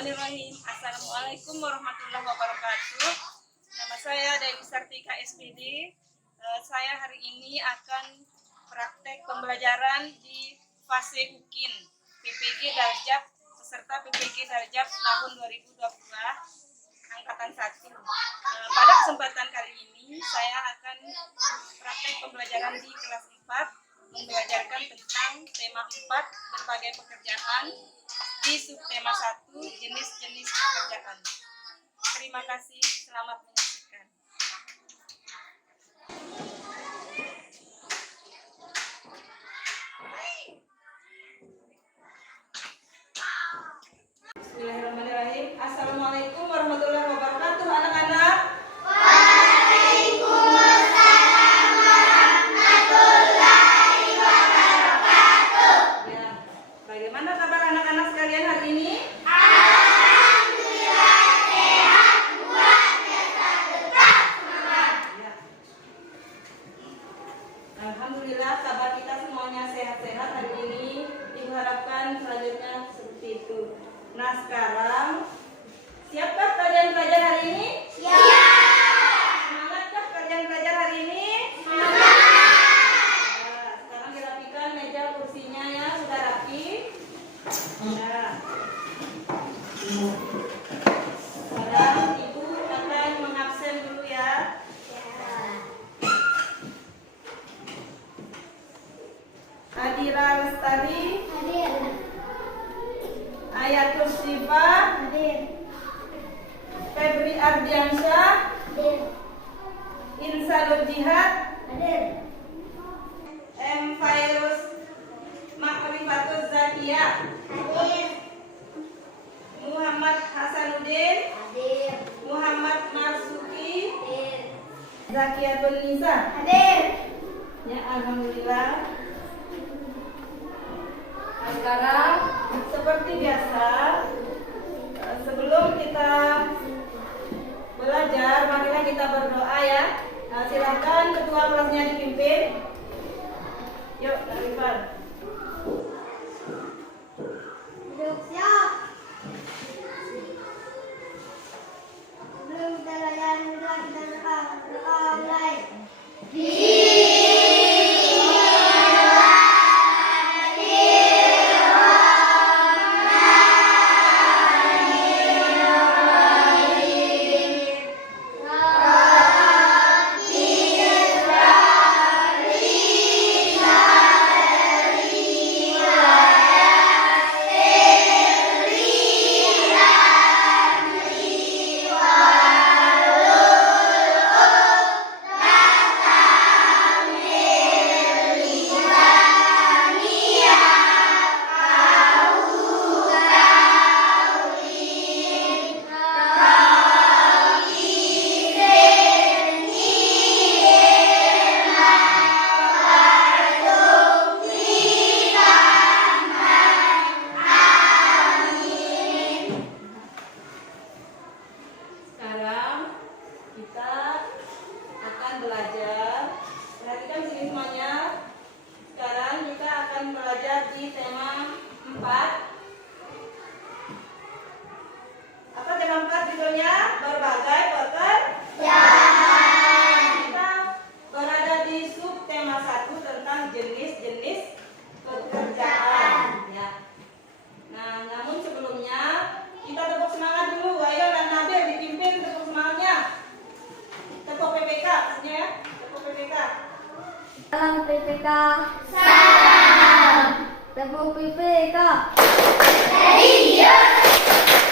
Bismillahirrahmanirrahim. Assalamualaikum warahmatullahi wabarakatuh. Nama saya Dewi Sartika SPD. Saya hari ini akan praktek pembelajaran di fase UKIN PPG Darjab peserta PPG Darjab tahun 2020 angkatan 1. Pada kesempatan kali ini saya akan praktek pembelajaran di kelas 4, membelajarkan tentang tema 4 berbagai pekerjaan di subtema 1 jenis-jenis pekerjaan. Terima kasih, selamat menyaksikan. Bismillahirrahmanirrahim. Assalamualaikum warahmatullahi wabarakatuh, anak-anak. Waalaikumsalam warahmatullahi wabarakatuh. Ya, bagaimana kabar anak-anak sekalian hari ini? Alhamdulillah sehat, luar biasa, tetap semangat. Ya. Alhamdulillah kabar kita semuanya sehat-sehat hari ini. Ibu harapkan selanjutnya seperti itu. Nah, sekarang siapkah kalian belajar hari ini? Semangatkah kalian belajar hari ini? Nah, sekarang dirapikan meja kursinya ya, sudah rapi. Nah, sekarang ibu akan mengabsen dulu ya. Adira Lestari, Hadir. Ayatul Syifa, Hadir. Febri Ardiansyah, Hadir. Insanul Jihad, Hadir. M. Fairuz Makrifatul Zakiyah, Hadir. Muhammad Hasanuddin, Hadir. Muhammad Marsuki, Hadir. Zakiyatul Nisa. Hadir. Ya, alhamdulillah. Nah, sekarang seperti biasa, sebelum kita belajar, marilah kita berdoa ya. Nah, silakan ketua kelasnya dipimpin. Yuk, Arifan. Duduk siap. Sebelum kita belajar, kita berdoa mulai. Sekarang kita akan belajar. Perhatikan sini semuanya. Sekarang kita akan belajar di tema 4. Apa tema 4 judulnya? Berbagai pekerjaan. Kita berada di subtema 1 tentang jenis-jenis pekerjaan. Ya. Nah, namun sebelumnya kita tepuk semangat dulu. Ayo dan Nabil dipimpin tepuk semangatnya. Tepuk PPK maksudnya ya. Tepuk PPK. Salam PPK. Salam. Tepuk PPK. Serius.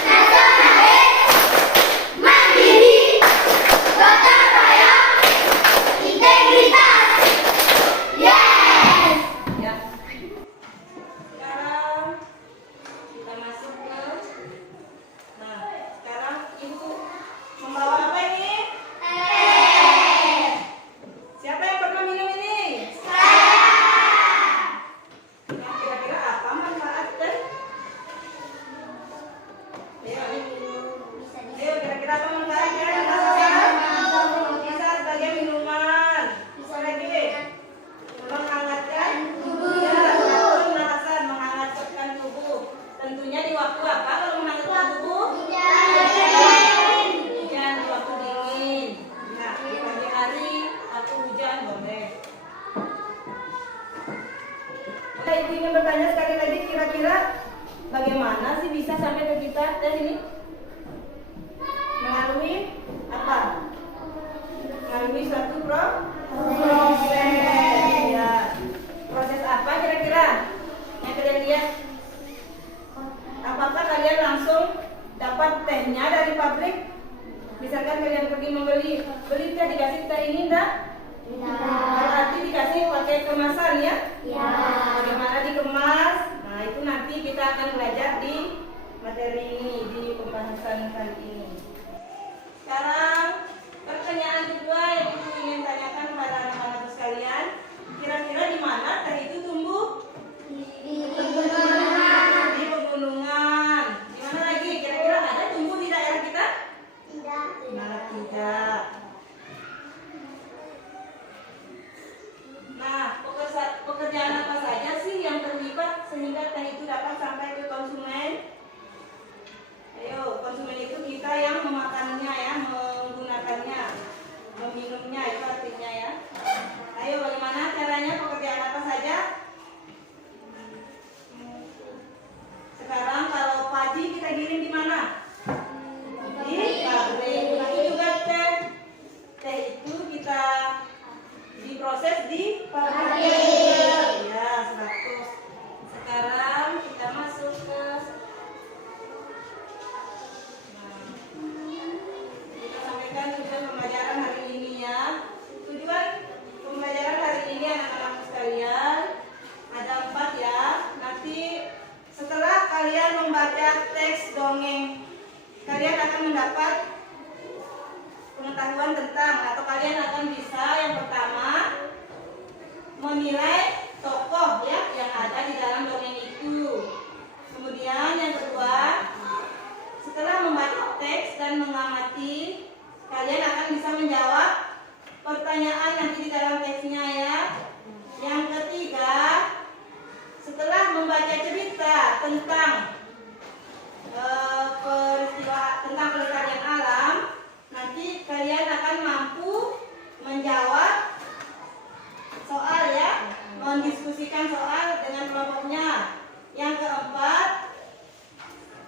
Nasionalis. Mandiri. Gotong royong. Integritas. Yes. Ya. Sekarang kita masuk ke. Nah, sekarang ibu membawa apa ini? Siapa yang pernah minum ini? Nah, kira-kira apa manfaatnya? Ayo, kira-kira apa manfaatnya? Bisa sebagai minuman. Bisa lagi menghangatkan tubuh. Ya, satu pernapasan menghangatkan tubuh. Tentunya di waktu apa kalau menghangatkan tubuh? Ibu ingin bertanya sekali lagi, kira-kira bagaimana sih bisa sampai ke kita tes ini? Melalui apa? Melalui suatu proses. Ya. Proses apa kira-kira? Yang kalian lihat? Apakah kalian langsung dapat tehnya dari pabrik? Misalkan kalian pergi beli teh dikasih teh ini enggak? Berarti dikasih pakai kemasan ya? Bagaimana dikemas? Nah itu nanti kita akan belajar di materi ini, di pembahasan kali ini. Sekarang pertanyaan kedua yang Ibu ingin tanyakan kepada anak-anak sekalian, kira-kira di mana teh itu tumbuh? Di pegunungan. Di mana lagi? Kira-kira ada tumbuh di daerah kita? Tidak. Nah, pekerjaan apa saja sih yang terlibat sehingga teh itu dapat sampai ke konsumen? Ayo, konsumen itu kita yang memakannya ya, menggunakannya, meminumnya, itu artinya ya. Ayo, bagaimana caranya, pekerjaan apa saja? Sekarang kalau padi kita giring di mana? Di pabrik. Begitu juga teh. Teh itu kita diproses di pabrik. Ya, 100. Sekarang kita masuk ke kita sampaikan tujuan pembelajaran hari ini ya. Tujuan pembelajaran hari ini anak-anak sekalian ada 4 ya. Nanti setelah kalian membaca teks dongeng, kalian akan mendapat pengetahuan tentang, atau kalian akan bisa yang pertama menilai tokoh ya yang ada di dalam dongeng itu. Kemudian yang kedua, setelah membaca teks dan mengamati, kalian akan bisa menjawab pertanyaan nanti di dalam teksnya ya. Yang ketiga, setelah membaca cerita tentang peristiwa tentang pelestarian alam, nanti kalian akan mampu menjawab soal ya, mendiskusikan soal dengan kelompoknya. Yang keempat,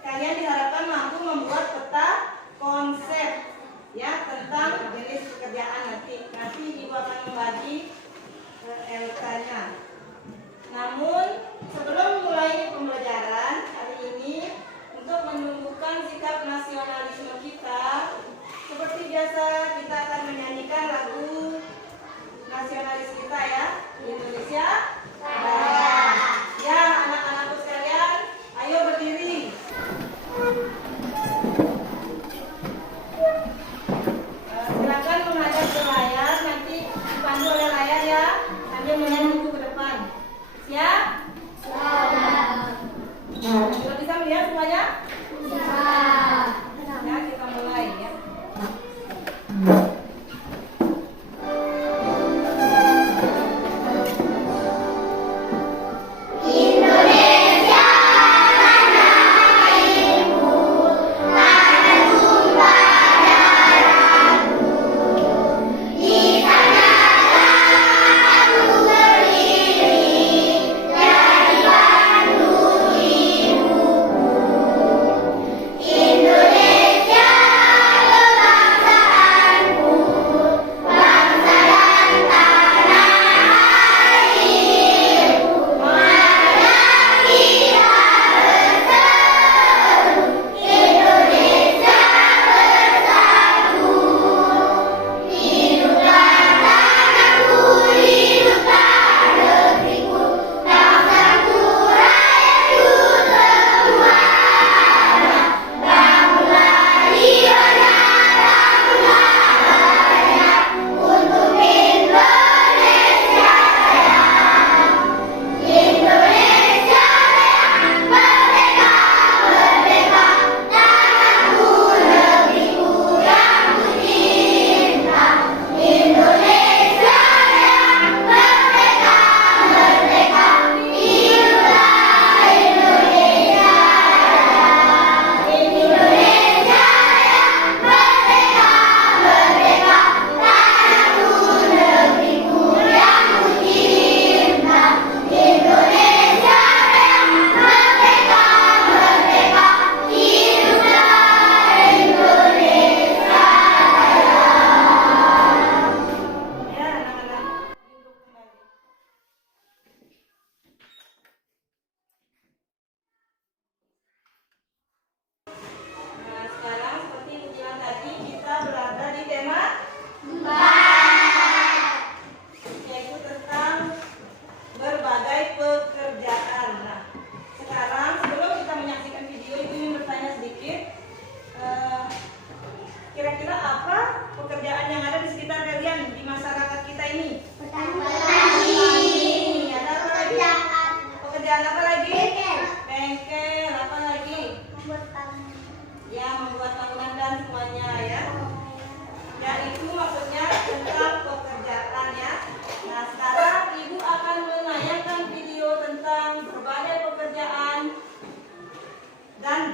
kalian diharapkan mampu membuat peta konsep ya tentang jenis pekerjaan nanti. Nanti Ibu akan membagi LK-nya. Namun sebelum mulai pembelajaran hari ini, untuk menumbuhkan sikap nasionalisme kita, seperti biasa kita akan menyanyikan lagu nasionalis kita ya, Indonesia Raya. Ya anak-anakku sekalian, ayo berdiri. Silakan menghadap ke layar, nanti dipandu oleh layar ya, sambil menyanyi ke depan. Siap? Sudah bisa melihat semuanya? Ya, kita mulai ya. Indonesia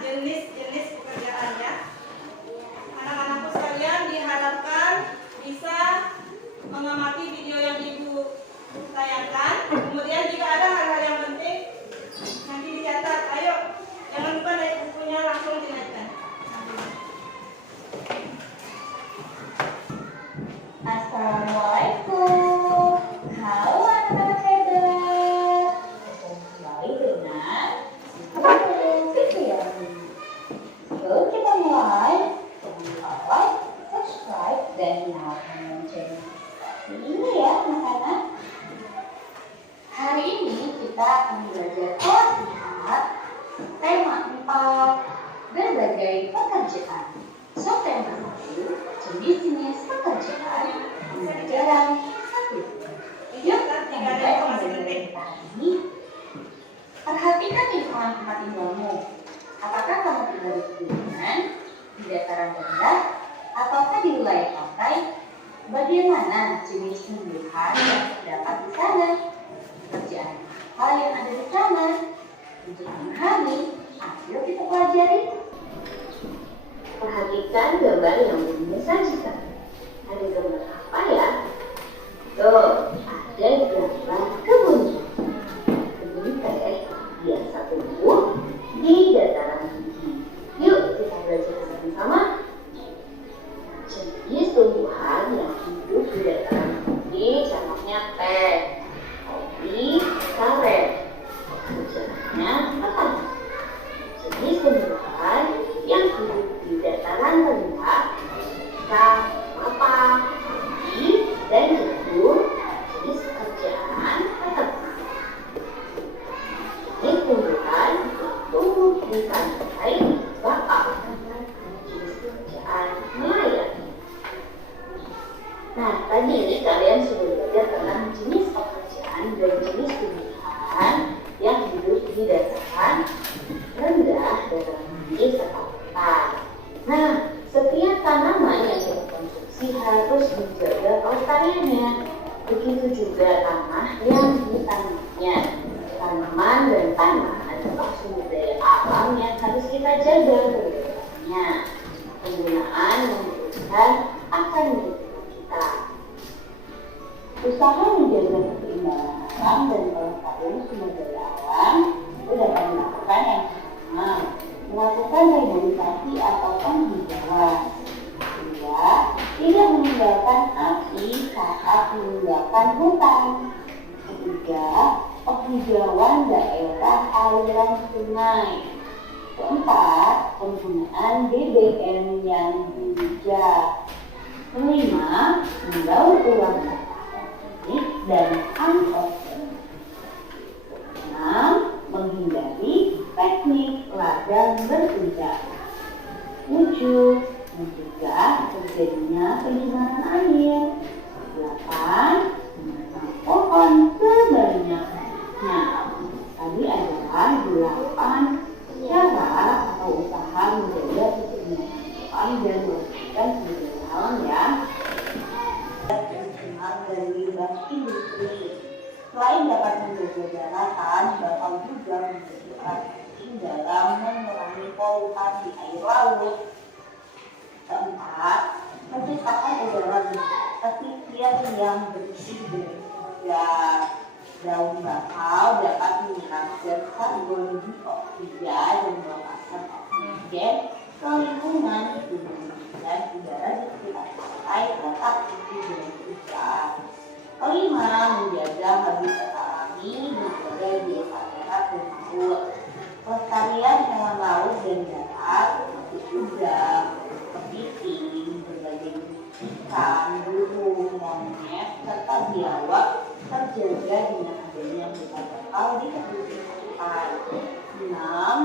jenis-jenis pekerjaannya. Anak-anakku sekalian diharapkan bisa mengamati video yang Ibu tayangkan. Kemudian jika ada hal-hal yang penting nanti dicatat. Ayo, jangan lupa naik bukunya, langsung dinaikkan. Assalamualaikum. Halo anak-anak hebat. Kembali dengan video ini. Sebelum kita mulai, jangan lupa like, subscribe, dan nyalakan lonceng. Ini ya anak-anak. Hari ini kita akan belajar pelatihan tema 4 berbagai pekerjaan. So tema 1 jenis-jenis pekerjaan pembelajaran 1. Yuk kita mulai pembelajaran kita hari ini. Perhatikan lingkungan tempat tinggalmu. Apakah kamu tinggal di pegunungan, di dataran rendah, ataukah di wilayah pantai? Bagaimana jenis tumbuhan yang terdapat di sana? Pekerjaan apa yang ada di sana? Untuk memahami, ayo kita pelajari. Perhatikan gambar yang disajikan. Ada gambar apa ya? Tuh, ada gambar kebun. Kebun teh biasa tumbuh di dataran tinggi. Yuk kita belajar bersama-sama. Jenis tumbuhan yang hidup di dataran tinggi contohnya teh, kopi, karet. Pekerjaannya apa? Jenis tumbuhan yang hidup di dataran rendah, ikan, kelapa, kopi, dan jagung. Jenis pekerjaan peternak. Jenis tumbuhan yang tumbuh di pantai bakal. Jenis pekerjaan nelayan. Nah, tadi kalian sudah belajar tentang jenis pekerjaan dan jenis tumbuhan yang hidup di dataran rendah, dataran tinggi, serta hutan. Nah, setiap tanaman yang kita konsumsi harus dijaga kelestariannya. Begitu juga tanah yang ditanamnya. Tanaman dan tanah adalah sumber daya alam yang harus kita jaga keberadaannya. Penggunaan yang berlebihan akan merugikan kita. Usaha menjaga keseimbangan alam dan kelestarian sumber daya alam itu dapat dilakukan yang pertama, melakukan reboisasi atau penghijauan. Kedua, tidak meninggalkan api saat meninggalkan hutan. Ketiga, penghijauan daerah aliran sungai. Keempat, penggunaan BBM yang bijak. Kelima, mendaur ulang plastik dan anorganik. Enam, menghindari teknik ladang bertindak. 7. Mencegah terjadinya pencemaran air. 8. Menanam pohon sebanyak-banyaknya. Tadi adalah 8 cara atau usaha menjaga keseimbangan alam dan melestarikan sumber daya alam ya. Dan limbah industri. Selain dapat menjaga daratan, bakal juga menjadi peran penting dalam mengurangi polusi air laut. Keempat, menciptakan udara efisien yang bersih dan segar. Daun bakau dapat menyerap gas karbon dioksida dan melepaskan oksigen ke lingkungan dan udara di sekitar pantai tetap bersih dan segar. Kelima, menjaga habitat alami dijaga biota darat dan laut. Pelestarian hewan laut dan darat seperti udang, kepiting, berbagai jenis ikan, burung, monyet, serta biawak terjaga dengan adanya habitat bakau di pesisir pantai. 6.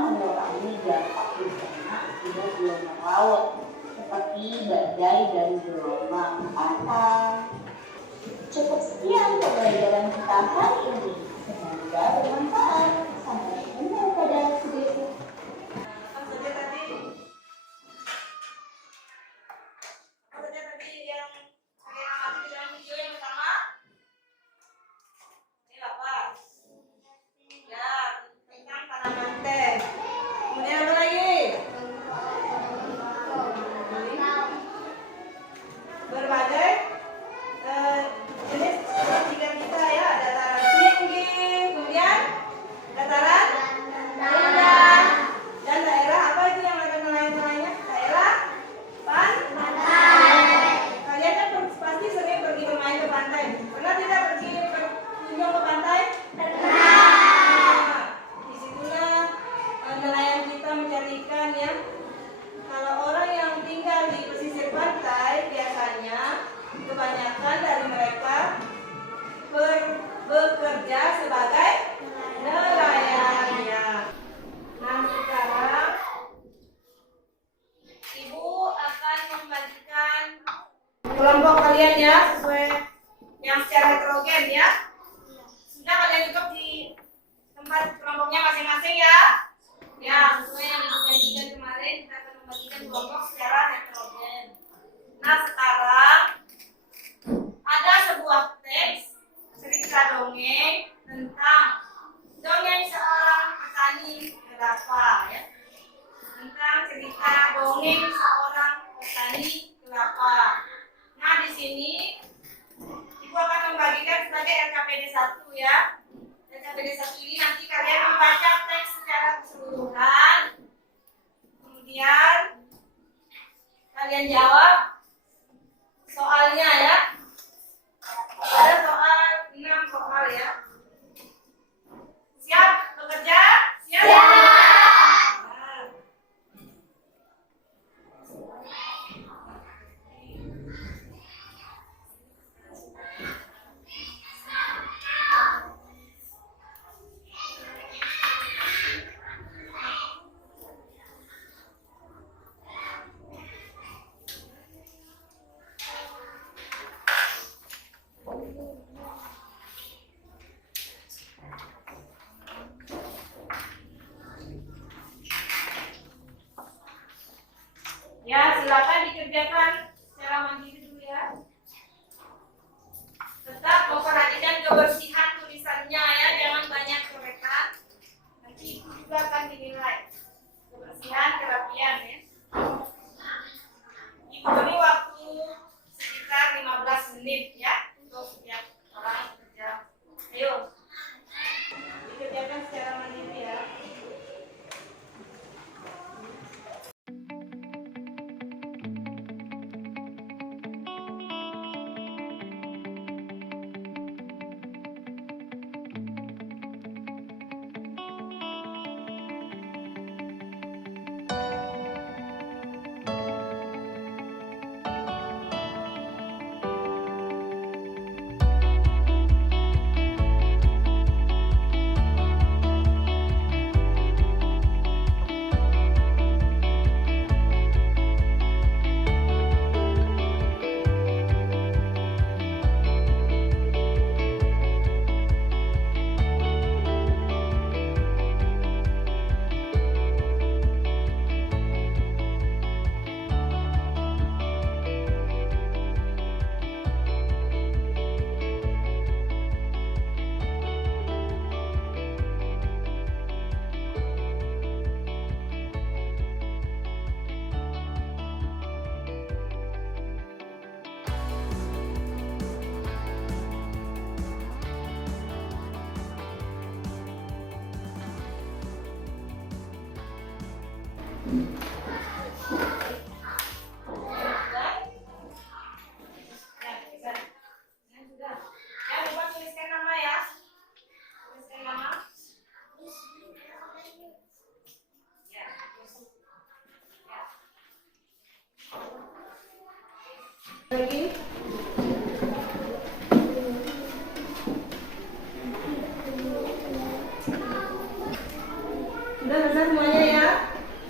Mengurangi dampak bencana akibat gelombang laut seperti badai dan gelombang pasang. Cukup sekian pembelajaran kita hari ini. Semoga bermanfaat. Sampai jumpa pada video tanaman teh. Kemudian apa lagi? ya. Kalau orang yang tinggal di pesisir pantai biasanya kebanyakan dari mereka bekerja sebagai nelayan ya. Nah sekarang Ibu akan membagikan kelompok kalian ya sesuai yang secara heterogen ya. Sudah kalian duduk di tempat kelompoknya masing-masing ya. Ya sesuai yang dijanjikan kemarin kita akan membagikan kelompok secara heterogen. Nah sekarang ada sebuah teks cerita dongeng tentang dongeng seorang petani kelapa ya. Tentang cerita dongeng seorang petani kelapa. Nah di sini Ibu akan membagikan sebagai LKPD 1 ya. LKPD 1 ini nanti kalian membaca teks secara keseluruhan. Kemudian kalian jawab soalnya ya. Ada soal 6 soal ya. Siap bekerja? Siap? Nah. Ya, silakan dikerjakan secara mandiri dulu ya. Tetap memperhatikan kebersihan tulisannya ya, jangan banyak coretan. Nanti itu juga akan dinilai. Kebersihan, kerapian ya. Ibu beri waktu sekitar 15 menit ya untuk setiap orang kerja. Ayo, dikerjakan secara mandiri ya. Lagi. Sudah selesai semuanya ya.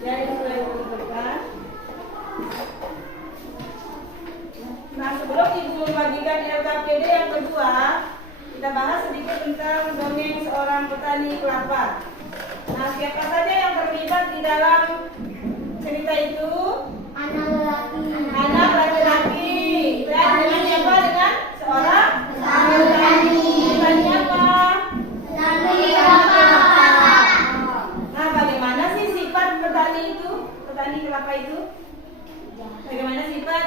Jadi sudah ditentukan. Nah sebelum Ibu membagikan LKPD yang kedua, kita bahas sedikit tentang dongeng seorang petani kelapa. Nah siapa saja yang terlibat di dalam cerita itu? Anak laki-laki. Dan dengan siapa? Dengan seorang petani. Petani apa? Nah bagaimana sih sifat petani itu? Petani kelapa itu? Bagaimana sifat?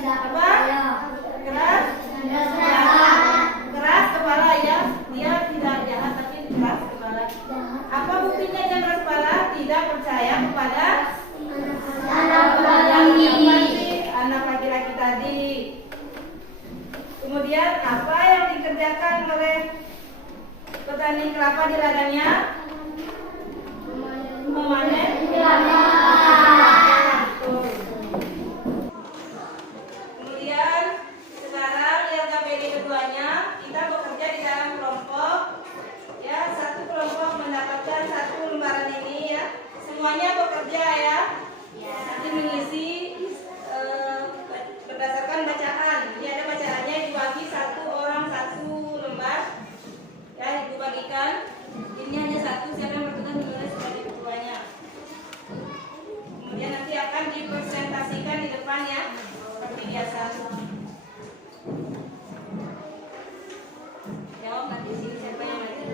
Apa? Keras? Keras kepala ya. Dia tidak jahat tapi keras kepala. Apa buktinya dia keras kepala? Tidak percaya kepada anak laki-laki tadi. Kemudian apa yang dikerjakan oleh petani kelapa di ladangnya? memanen. Kemudian sekarang lihat KPD keduanya, kita bekerja di dalam kelompok. Ya, satu kelompok mendapatkan satu lembaran ini ya. Semuanya bekerja ya. Nanti mengisi berdasarkan bacaan. Jadi ada bacaannya dibagi satu orang satu lembar. Ya, dibagikan. Ini hanya satu, siapa yang bertugas menulis sebagai ketuanya. Kemudian nanti akan dipresentasikan di depan ya, seperti biasa. Jawab nanti sini siapa yang maju.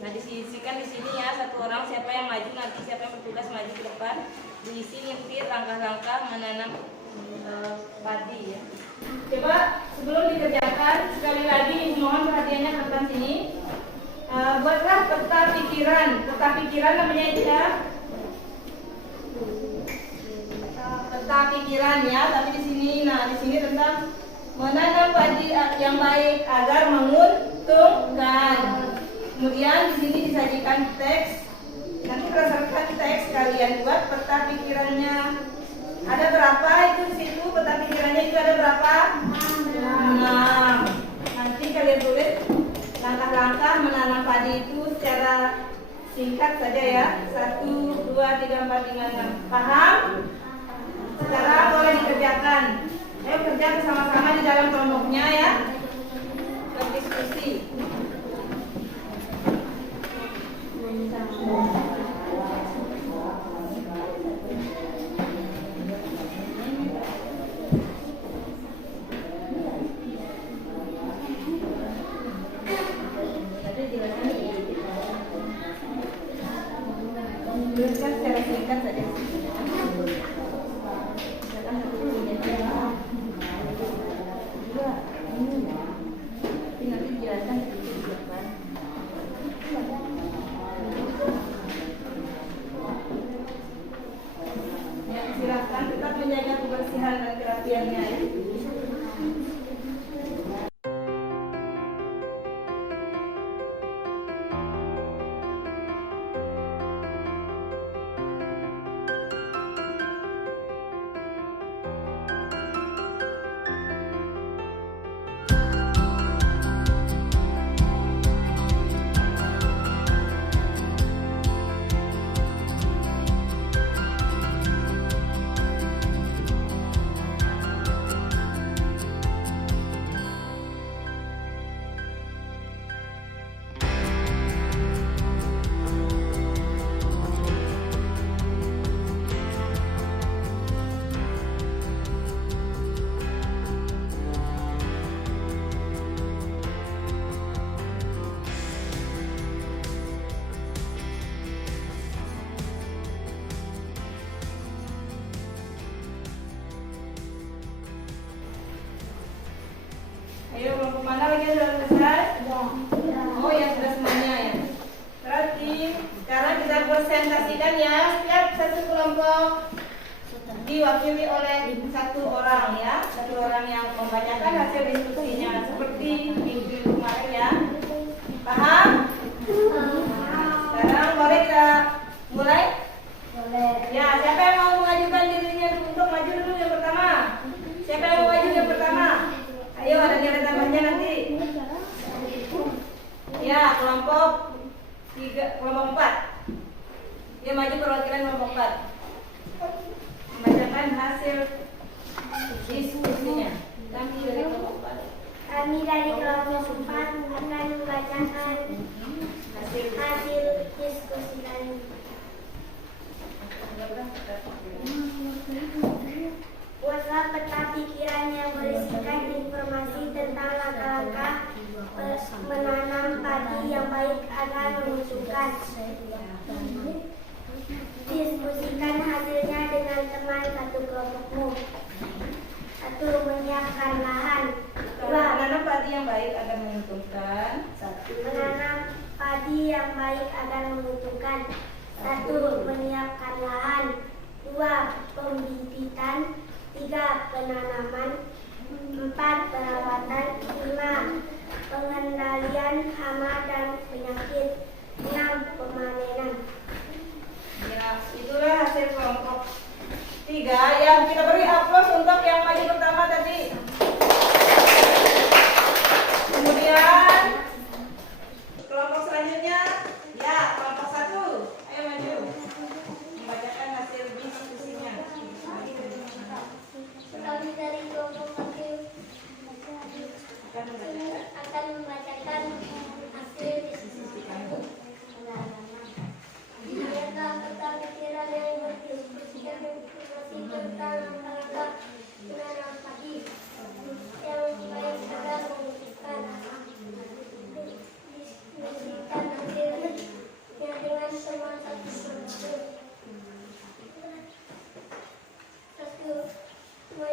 Nah, disisikan di sini ya, satu orang siapa yang maju, nanti siapa yang bertugas maju ke depan, diisi nyetir langkah-langkah menanam padi ya. Coba sebelum dikerjakan sekali lagi mohon perhatiannya ke depan sini. Buatlah peta pikiran. Peta pikiran namanya itu ya. Peta pikiran ya, tapi di sini di sini tentang menanam padi yang baik agar menguntungkan. Kemudian di sini disajikan teks. Nanti berdasarkan teks kalian buat peta pikirannya. Ada berapa itu di situ peta pikirannya itu ada berapa? 6. Nanti kalian tulis langkah-langkah menanam padi itu secara singkat saja ya. 1, 2, 3, 4, 5, 6. Paham? Sekarang boleh dikerjakan. Ayo kerja bersama-sama di dalam kelompoknya ya. Berdiskusi. Tuliskan secara singkat saja. Nanti dijelaskan sedikit. Ya, silakan tetap menjaga kebersihan dan kerapiannya ya. Ayo kelompok mana lagi yang sudah selesai? Oh ya sudah semuanya ya. Berarti sekarang kita presentasikan ya. Setiap satu kelompok diwakili oleh satu orang ya. Satu orang yang membacakan hasil diskusinya seperti minggu kemarin ya. Paham? Sekarang boleh kita mulai? Boleh. Ya, siapa yang mau mengajukan dirinya untuk maju dulu yang pertama? Siapa yang mau maju yang pertama? Ayo, ada nilai tambahnya nanti. Ya, kelompok 4. Dia maju perwakilan kelompok 4. Membacakan hasil diskusinya. Kami dari kelompok 4. Kami dari kelompok 4 akan membacakan hasil diskusi kami. Buatlah peta pikiran yang berisikan informasi tentang langkah-langkah menanam padi yang baik agar menguntungkan. Diskusikan hasilnya dengan teman satu kelompokmu. 1. Menyiapkan lahan. 2. Menanam padi yang baik agar menguntungkan. 1. Menanam padi yang baik agar menguntungkan. 1. Menyiapkan lahan. 2. Pembibitan. 3. Penanaman. 4. Perawatan. 5. pengendalian hama dan penyakit. 6. Pemanenan. Ya, itulah hasil kelompok 3 yang kita beri aplaus untuk yang maju pertama tadi. Kemudian kelompok selanjutnya, ya kelompok 1. Ayo maju. Membacakan hasil diskusinya. Kami dari kelompok 1 akan membacakan hasil diskusi kami. Ternyata tentang pikiran yang berdiskusikan informasi tentang langkah-langkah menanam padi yang baik agar mewujudkan diskusikan hasilnya dengan teman satu persatu. 1.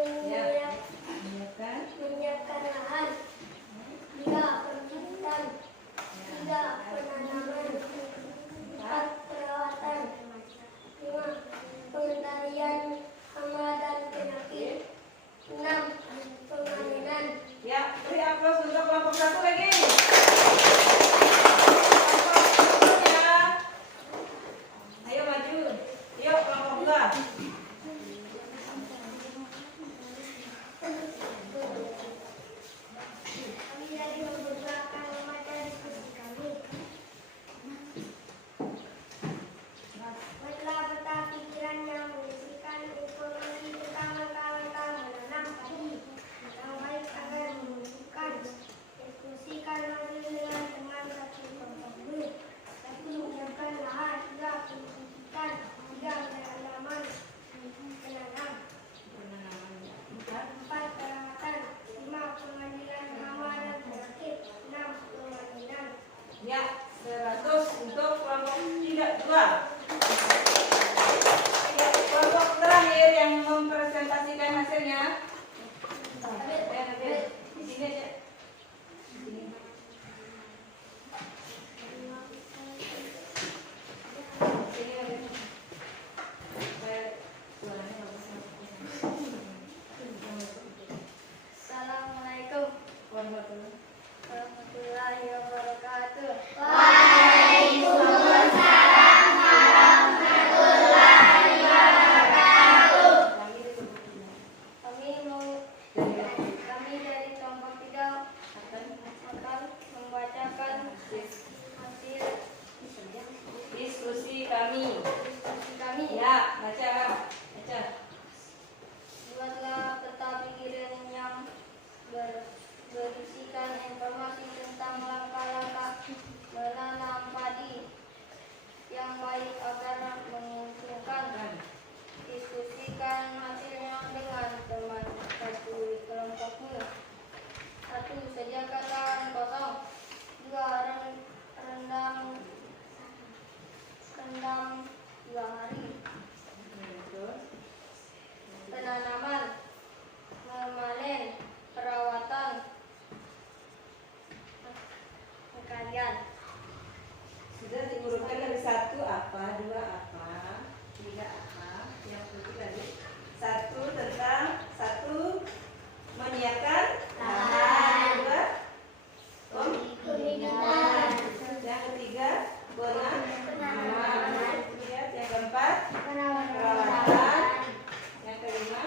Menyiapkan lahan. 2. Perbukitan. 3. Penanaman. 4. Perawatan. 5. Pengendalian hama dan penyakit. 6. Pemanenan. Ya, beri aplaus untuk kelompok 1 lagi. Kelompok ya. Ayo maju. Yuk kelompok 2. Kami dari kelompok 2 akan membaca diskusi kami. Buatlah peta pikiran yang berisikan informasi tentang langkah-langkah menanam padi yang baik agar mewujudkan. Diskusikan hasil dengan teman satu kelompok dulu. 1. Menyiapkan lahan. 2. Pendidikan. 3. Penanaman. 4. Perawatan. 5. Pengendalian hama dan penyakit. 6. Pemanenan. Ya, 100 untuk kelompok 2. Kelompok terakhir yang mempresentasikan hasilnya. Di sini aja. Di sini. Sini aja. Suaranya bagus. Assalamualaikum warahmatullahi wabarakatuh. Kami dari kelompok 3 akan membacakan hasil Diskusi kami. kami. Ya, baca. Buatlah peta pikiran yang berisikan informasi tentang langkah-langkah menanam padi yang baik agar menguntungkan. Diskusikan hasilnya dengan teman satu kelompokmu. 1. Sediakan lahan kosong. 2. Rendam 2 hari. Penanaman, memanen, perawatan, pengkajian. Sudah diurutkan dari 1 apa, 2 apa, 3 apa, yang penting tadi 1 tentang 1 menyiapkan lahan, 2 Pendidikan. yang ketiga penanaman, yang keempat perawatan, yang kelima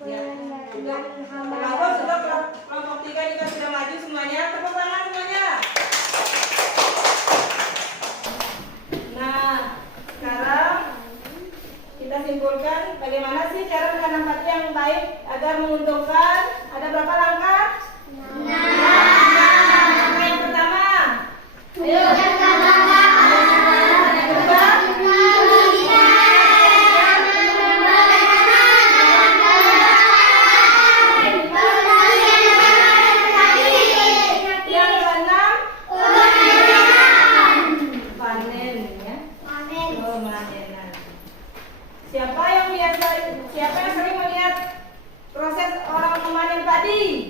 Pengendalian hama kelompok sudah kelompok 3 juga sudah maju semuanya, tepuk tangan semuanya. Nah, sekarang kita simpulkan bagaimana sih cara menanam padi yang baik agar menguntungkan. Ada berapa langkah? 6. Langkah yang pertama. Ayo. Yang kedua. Yang keenam. Panen ya. Pemanenan. Siapa yang sering melihat proses orang memanen padi?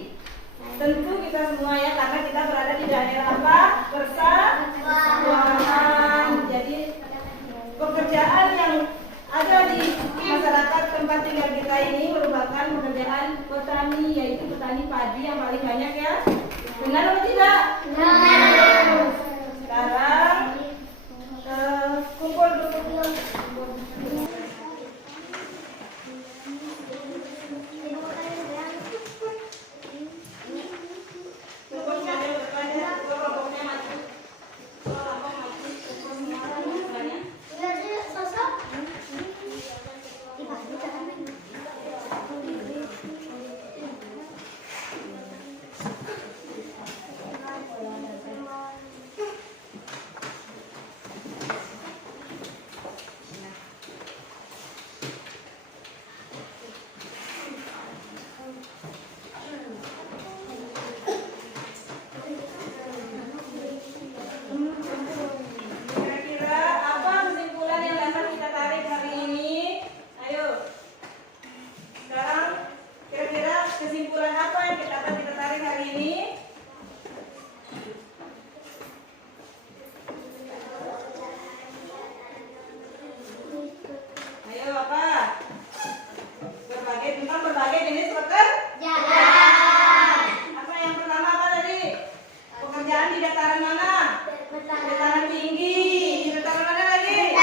dataran mana? Dataran tinggi. Di dataran mana lagi?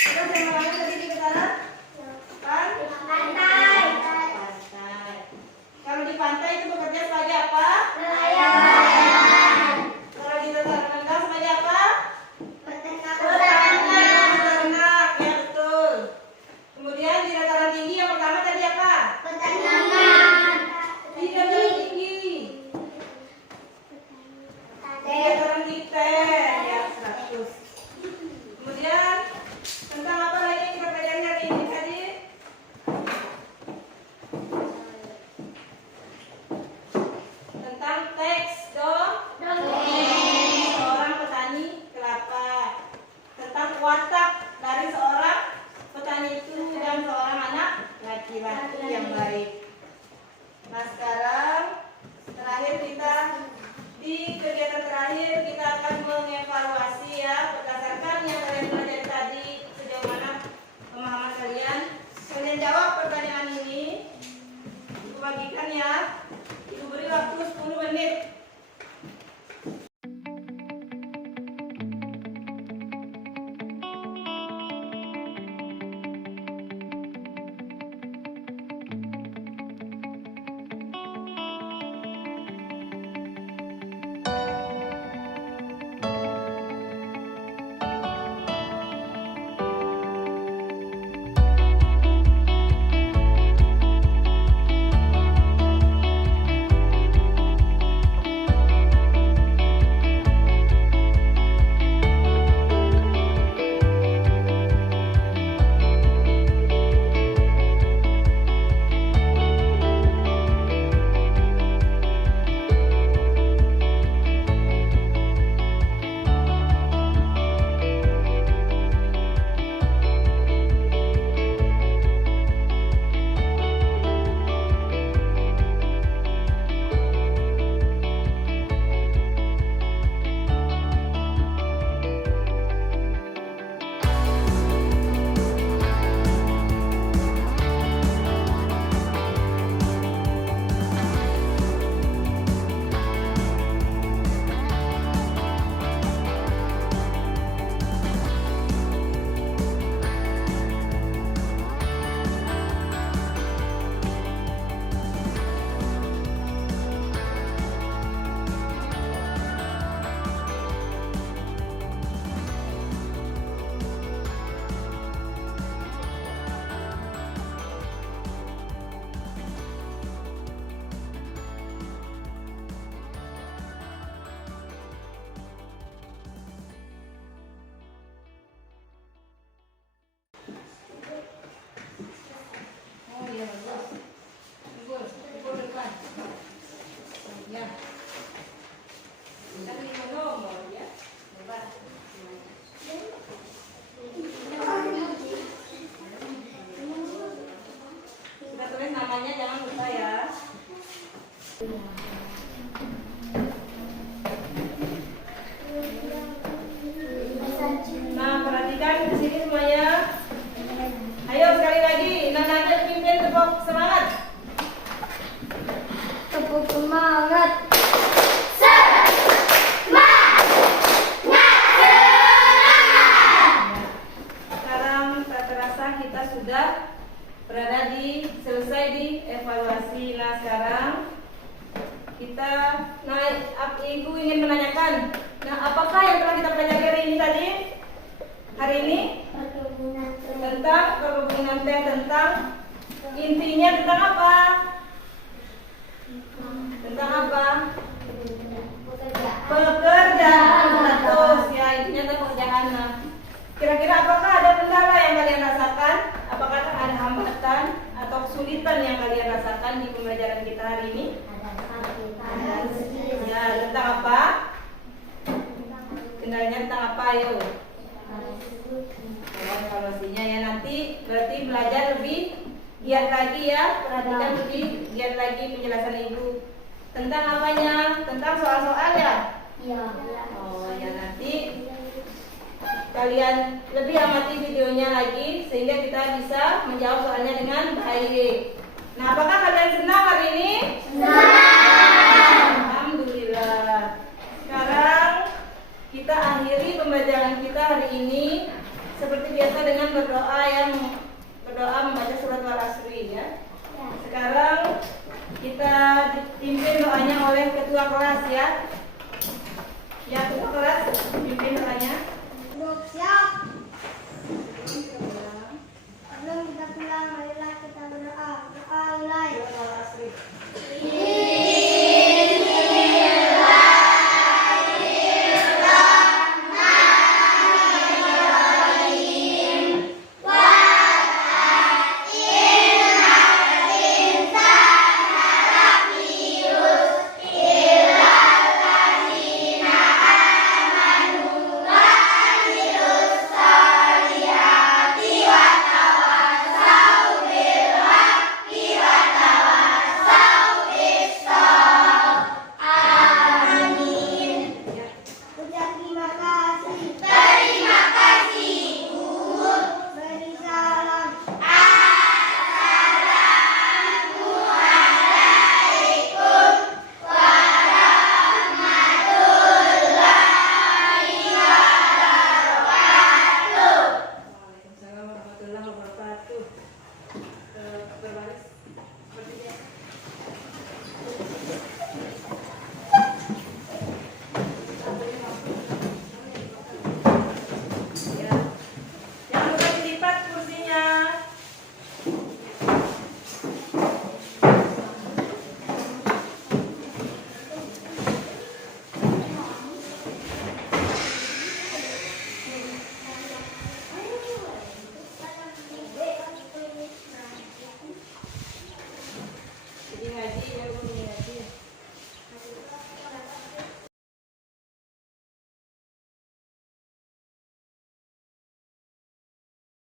Terus yang mana tadi di dataran? Pantai. Kalau di pantai itu bekerja sebagai apa? Kalau di dataran rendah sebagai apa? Peternak, ya betul. Kemudian di dataran tinggi yang pertama tadi apa? Di dataran tinggi. Di dataran liter, ya 100. Kemudian tentang apa lagi yang kita pelajari hari ini tadi? Tentang teks seorang petani kelapa. Tentang watak dari seorang petani itu dan seorang anak laki-laki yang baik. Nah sekarang terakhir kita di kegiatan terakhir kita akan mengevaluasi ya berdasarkan yang kalian pelajari tadi sejauh mana pemahaman kalian. Kalian jawab pertanyaan ini. Ibu bagikan ya. Ibu beri waktu 10 menit. Nah, perhatikan di sini semuanya. Ayo sekali lagi, Nana pimpin tepuk semangat. Tepuk semangat. Sekarang tak terasa kita sudah berada di selesai di evaluasi. Nah sekarang kita ibu ingin menanyakan, nah apakah yang telah kita pelajari hari ini tadi? Hari ini tentang perkebunan teh, tentang intinya tentang apa? Tentang apa? Pekerjaan, status ya, intinya tentang pekerjaan. Nah, kira-kira apakah ada kendala yang kalian rasakan? Apakah ada hambatan atau kesulitan yang kalian rasakan di pembelajaran kita hari ini? Ya, tentang apa? Kendalanya tentang apa, ayo? Evaluasinya ya, nanti berarti belajar lebih giat lagi ya, perhatikan lebih giat lagi penjelasan ibu. Tentang apanya? Tentang soal-soal ya? Oh ya, nanti kalian lebih amati videonya lagi sehingga kita bisa menjawab soalnya dengan baik. Nah, apakah kalian senang hari ini? Senang. Alhamdulillah. kita akhiri pembelajaran kita hari ini seperti biasa dengan berdoa membaca surat Al-Asri ya. Sekarang kita dipimpin doanya oleh ketua kelas ya. Ya, ketua kelas pimpin doanya. Siap. Sebelum kita pulang, marilah kita berdoa. Doa mulai. Surat Al-Asri.